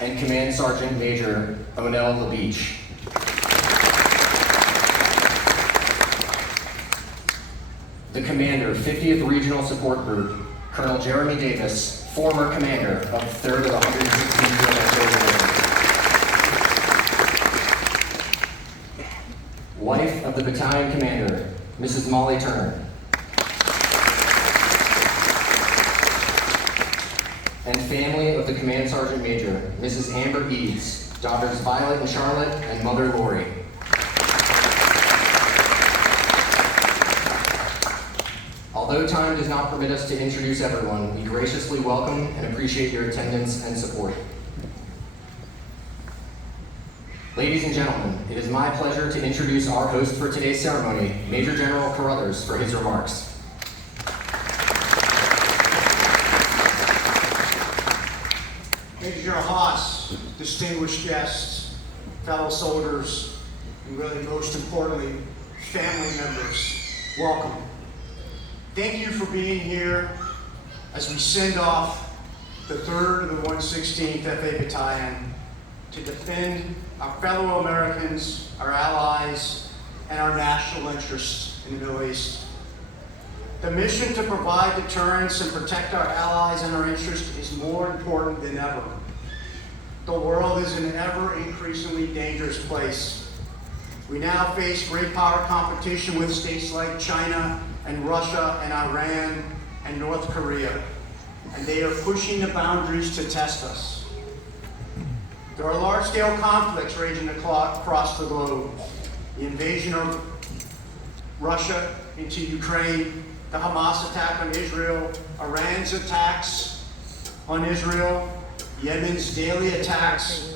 and Command Sergeant Major Onel LaBeach. The Commander, 50th Regional Support Group, Colonel Jeremy Davis, former Commander of 3rd of the 116th Field Artillery. Wife of the Battalion Commander, Mrs. Molly Turner. And family of the Command Sergeant Major, Mrs. Amber Eads, daughters Violet and Charlotte, and mother Lori. Although time does not permit us to introduce everyone, we graciously welcome and appreciate your attendance and support. Ladies and gentlemen, it is my pleasure to introduce our host for today's ceremony, Major General Carruthers, for his remarks. Major General Haas, distinguished guests, fellow soldiers, and really most importantly, family members, welcome. Thank you for being here as we send off the 3rd of the 116th FA Battalion to defend our fellow Americans, our allies, and our national interests in the Middle East. The mission to provide deterrence and protect our allies and our interests is more important than ever. The world is an ever increasingly dangerous place. We now face great power competition with states like China and Russia and Iran and North Korea, and they are pushing the boundaries to test us. There are large-scale conflicts raging across the globe. The invasion of Russia into Ukraine, the Hamas attack on Israel, Iran's attacks on Israel, Yemen's daily attacks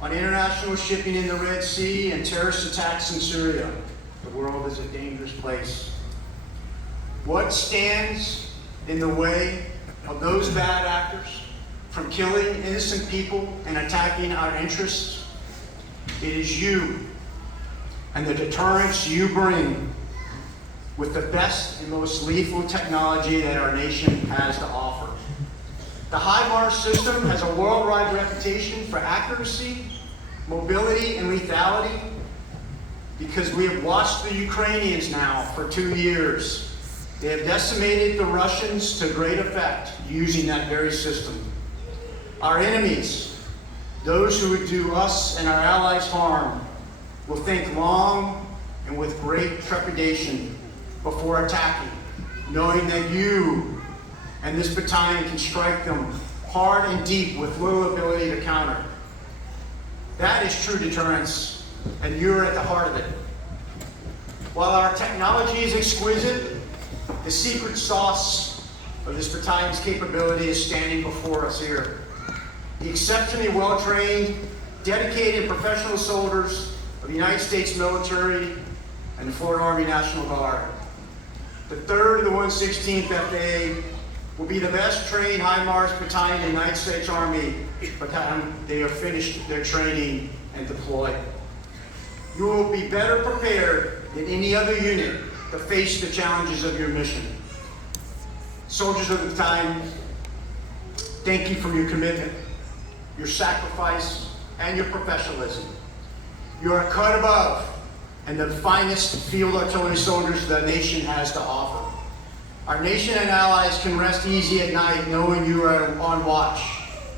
on international shipping in the Red Sea, and terrorist attacks in Syria. The world is a dangerous place. What stands in the way of those bad actors from killing innocent people and attacking our interests? It is you and the deterrence you bring with the best and most lethal technology that our nation has to offer. The HIMARS system has a worldwide reputation for accuracy, mobility, and lethality because we have watched the Ukrainians now for 2 years. They have decimated the Russians to great effect using that very system. Our enemies, those who would do us and our allies harm, will think long and with great trepidation before attacking, knowing that you and this battalion can strike them hard and deep with little ability to counter. That is true deterrence, and you're at the heart of it. While our technology is exquisite, the secret sauce of this battalion's capability is standing before us here. The exceptionally well-trained, dedicated professional soldiers of the United States military and the Florida Army National Guard. The 3rd of the 116th FA will be the best trained HIMARS battalion in the United States Army by the time they are finished their training and deployed. You will be better prepared than any other unit to face the challenges of your mission. Soldiers of the battalion, thank you for your commitment, your sacrifice, and your professionalism. You are cut above and the finest field artillery soldiers the nation has to offer. Our nation and allies can rest easy at night knowing you are on watch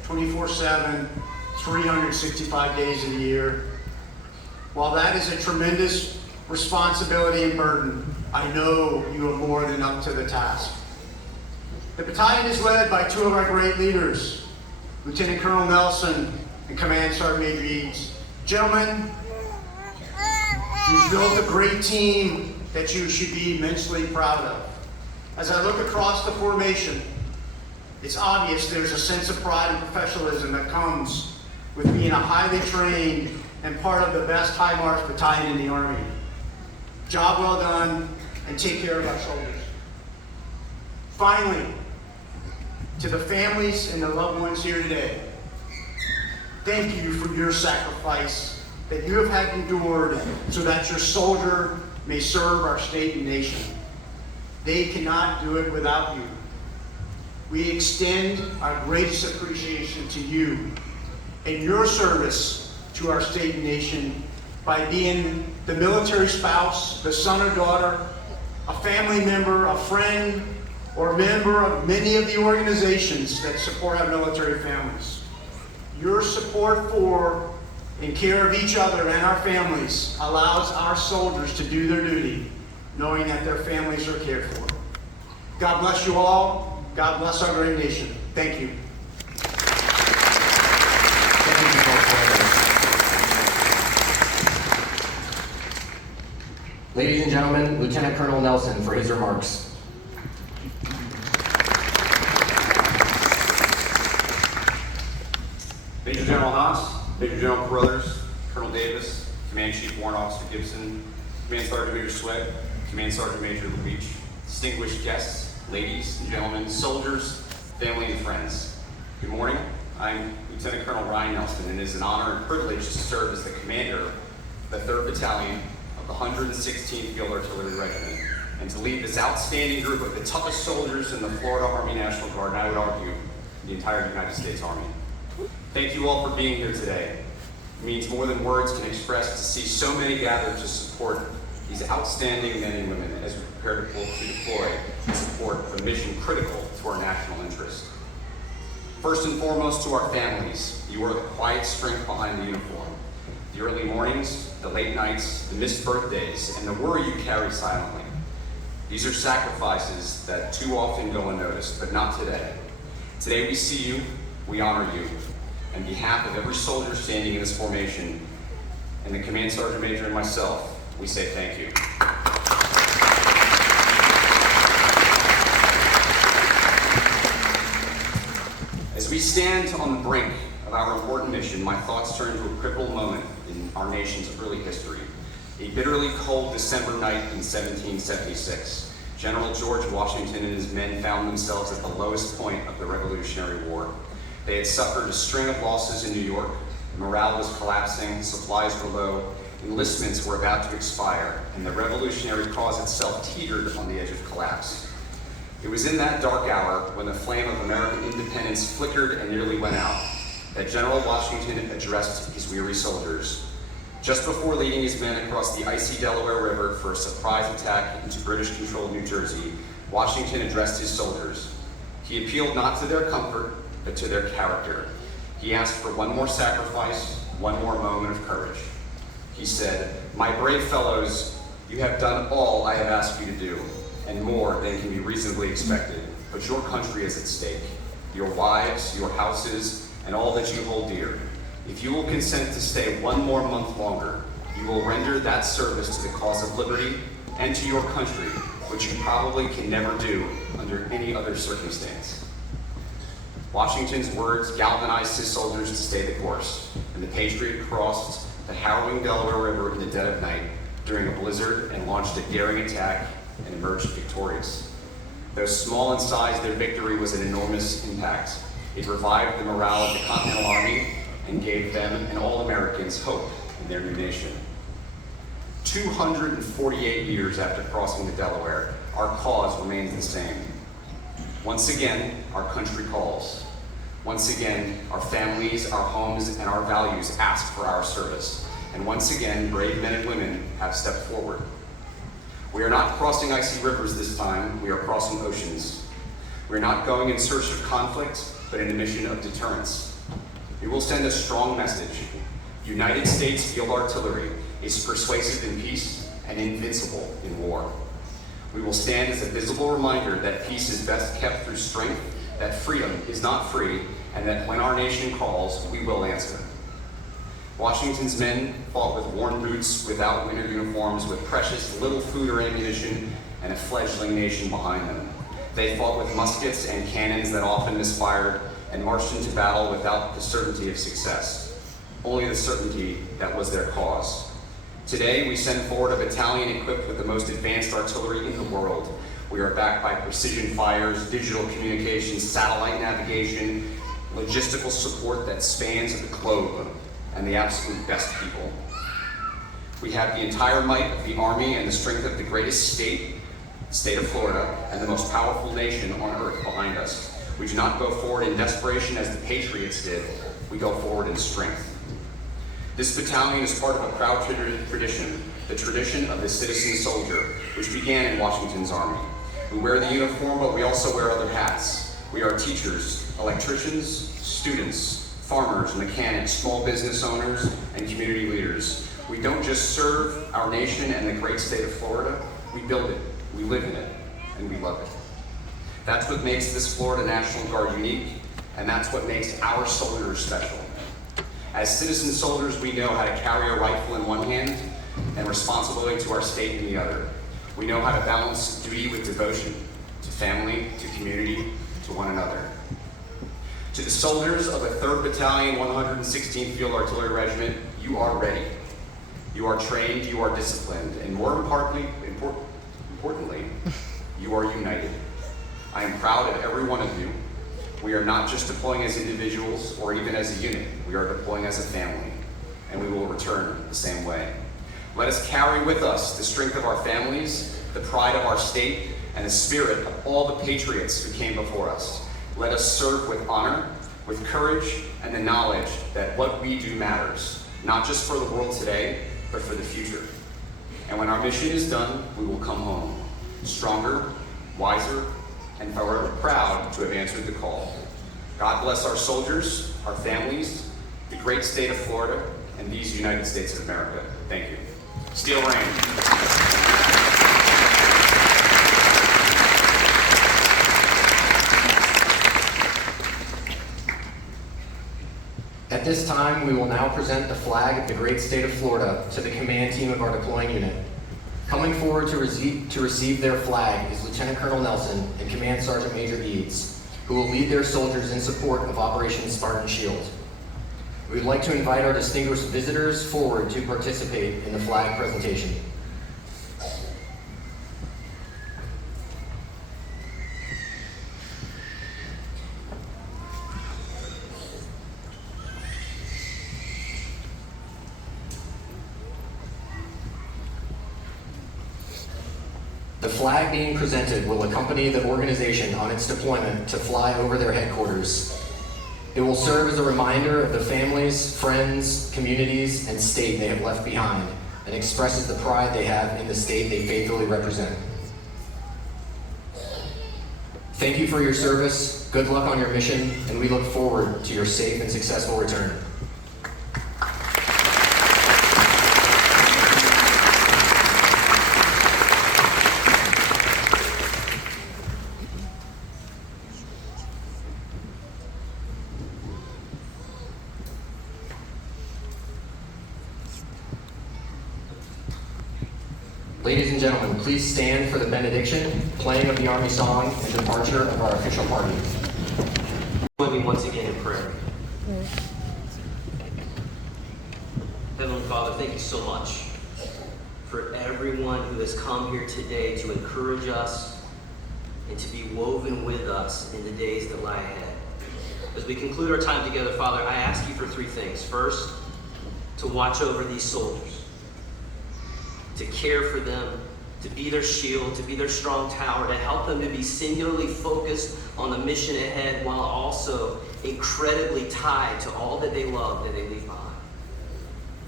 24/7, 365 days a year. While that is a tremendous responsibility and burden, I know you are more than up to the task. The battalion is led by 2 of our great leaders, Lieutenant Colonel Nelson and Command Sergeant Major Eads. Gentlemen, you've built a great team that you should be immensely proud of. As I look across the formation, it's obvious there's a sense of pride and professionalism that comes with being a highly trained and part of the best HIMARS battalion in the Army. Job well done, and take care of our soldiers. Finally, to the families and the loved ones here today, thank you for your sacrifice that you have had endured so that your soldier may serve our state and nation. They cannot do it without you. We extend our greatest appreciation to you in your service to our state and nation by being the military spouse, the son or daughter, a family member, a friend, or member of many of the organizations that support our military families. Your support for and care of each other and our families allows our soldiers to do their duty, knowing that their families are cared for. God bless you all. God bless our great nation. Thank you. Thank you, General Flores. Ladies and gentlemen, Lieutenant Colonel Nelson for his remarks. Major General Haas, Major General Carruthers, Colonel Davis, Command Chief Warrant Officer Gibson, Command Sergeant Major Sweat, Command Sergeant Major Leach, distinguished guests, ladies and gentlemen, soldiers, family and friends. Good morning. I'm Lieutenant Colonel Ryan Nelson, and it is an honor and privilege to serve as the commander of the 3rd Battalion of the 116th Field Artillery Regiment, and to lead this outstanding group of the toughest soldiers in the Florida Army National Guard, and I would argue, the entire United States Army. Thank you all for being here today. It means more than words can express to see so many gathered to support these outstanding men and women as we prepare to deploy and support a mission critical to our national interest. First and foremost, to our families, you are the quiet strength behind the uniform. The early mornings, the late nights, the missed birthdays, and the worry you carry silently. These are sacrifices that too often go unnoticed, but not today. Today we see you, we honor you. On behalf of every soldier standing in this formation, and the Command Sergeant Major and myself, we say thank you. As we stand on the brink of our important mission, my thoughts turn to a critical moment in our nation's early history. A bitterly cold December night in 1776, General George Washington and his men found themselves at the lowest point of the Revolutionary War. They had suffered a string of losses in New York, morale was collapsing, supplies were low, enlistments were about to expire, and the revolutionary cause itself teetered on the edge of collapse. It was in that dark hour, when the flame of American independence flickered and nearly went out, that General Washington addressed his weary soldiers. Just before leading his men across the icy Delaware River for a surprise attack into British-controlled New Jersey, Washington addressed his soldiers. He appealed not to their comfort, but to their character. He asked for one more sacrifice, one more moment of courage. He said, "My brave fellows, you have done all I have asked you to do, and more than can be reasonably expected. But your country is at stake, your wives, your houses, and all that you hold dear. If you will consent to stay one more month longer, you will render that service to the cause of liberty and to your country, which you probably can never do under any other circumstance." Washington's words galvanized his soldiers to stay the course, and the Patriot crossed the harrowing Delaware River in the dead of night during a blizzard and launched a daring attack and emerged victorious. Though small in size, their victory was an enormous impact. It revived the morale of the Continental Army and gave them and all Americans hope in their new nation. 248 years after crossing the Delaware, our cause remains the same. Once again, our country calls. Once again, our families, our homes, and our values ask for our service. And once again, brave men and women have stepped forward. We are not crossing icy rivers this time, we are crossing oceans. We are not going in search of conflict, but in a mission of deterrence. We will send a strong message. United States Field Artillery is persuasive in peace and invincible in war. We will stand as a visible reminder that peace is best kept through strength, that freedom is not free, and that when our nation calls, we will answer. Washington's men fought with worn boots, without winter uniforms, with precious little food or ammunition, and a fledgling nation behind them. They fought with muskets and cannons that often misfired, and marched into battle without the certainty of success, only the certainty that was their cause. Today, we send forward a battalion equipped with the most advanced artillery in the world. We are backed by precision fires, digital communications, satellite navigation, logistical support that spans the globe, and the absolute best people. We have the entire might of the Army and the strength of the greatest state, the state of Florida, and the most powerful nation on earth behind us. We do not go forward in desperation as the Patriots did, we go forward in strength. This battalion is part of a proud tradition, the tradition of the citizen soldier, which began in Washington's Army. We wear the uniform, but we also wear other hats. We are teachers, electricians, students, farmers, mechanics, small business owners, and community leaders. We don't just serve our nation and the great state of Florida, we build it, we live in it, and we love it. That's what makes this Florida National Guard unique, and that's what makes our soldiers special. As citizen soldiers, we know how to carry a rifle in one hand and responsibility to our state in the other. We know how to balance duty with devotion to family, to community, to one another. To the soldiers of the 3rd Battalion, 116th Field Artillery Regiment, you are ready. You are trained, you are disciplined, and more importantly, you are united. I am proud of every one of you. We are not just deploying as individuals or even as a unit. We are deploying as a family, and we will return the same way. Let us carry with us the strength of our families, the pride of our state, and the spirit of all the patriots who came before us. Let us serve with honor, with courage, and the knowledge that what we do matters, not just for the world today, but for the future. And when our mission is done, we will come home, stronger, wiser, and forever proud to have answered the call. God bless our soldiers, our families, the great state of Florida, and these United States of America. Thank you. Steel Rain. At this time, we will now present the flag of the great state of Florida to the command team of our deploying unit. Coming forward to receive their flag is Lieutenant Colonel Nelson and Command Sergeant Major Eads, who will lead their soldiers in support of Operation Spartan Shield. We would like to invite our distinguished visitors forward to participate in the flag presentation. The flag being presented will accompany the organization on its deployment to fly over their headquarters. It will serve as a reminder of the families, friends, communities, and state they have left behind, and expresses the pride they have in the state they faithfully represent. Thank you for your service, good luck on your mission, and we look forward to your safe and successful return. Ladies and gentlemen, please stand for the benediction, playing of the Army song, and departure of our official party. Join me once again in prayer. Heavenly Father, thank you so much for everyone who has come here today to encourage us and to be woven with us in the days that lie ahead. As we conclude our time together, Father, I ask you for 3 things. First, to watch over these soldiers, to care for them, to be their shield, to be their strong tower, to help them to be singularly focused on the mission ahead while also incredibly tied to all that they love that they leave behind.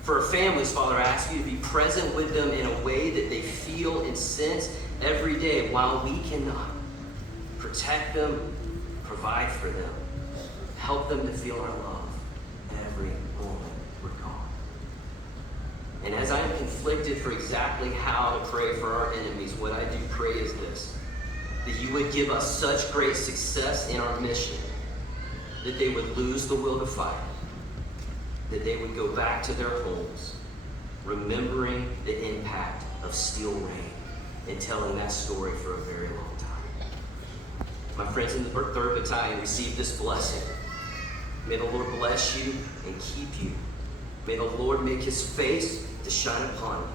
For our families, Father, I ask you to be present with them in a way that they feel and sense every day while we cannot. Protect them, provide for them, help them to feel our love every moment we're gone. And as I am conflicted for exactly how to pray for our enemies, what I do pray is this: that you would give us such great success in our mission that they would lose the will to fight, that they would go back to their homes, remembering the impact of Steel Rain and telling that story for a very long time. My friends in the 3rd Battalion, receive this blessing. May the Lord bless you and keep you. May the Lord make his face to shine upon you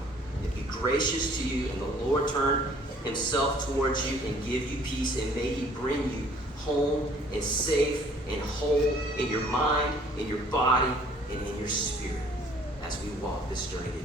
and be gracious to you, and the Lord turn himself towards you and give you peace, and may he bring you home and safe and whole in your mind, in your body, and in your spirit as we walk this journey together.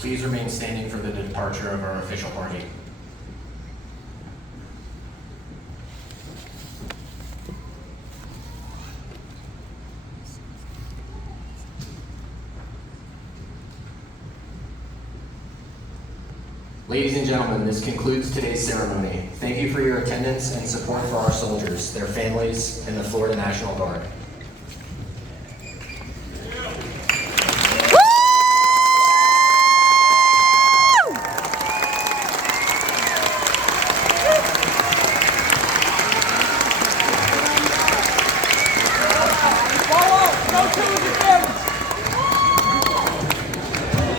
Please remain standing for the departure of our official party. Ladies and gentlemen, this concludes today's ceremony. Thank you for your attendance and support for our soldiers, their families, and the Florida National Guard.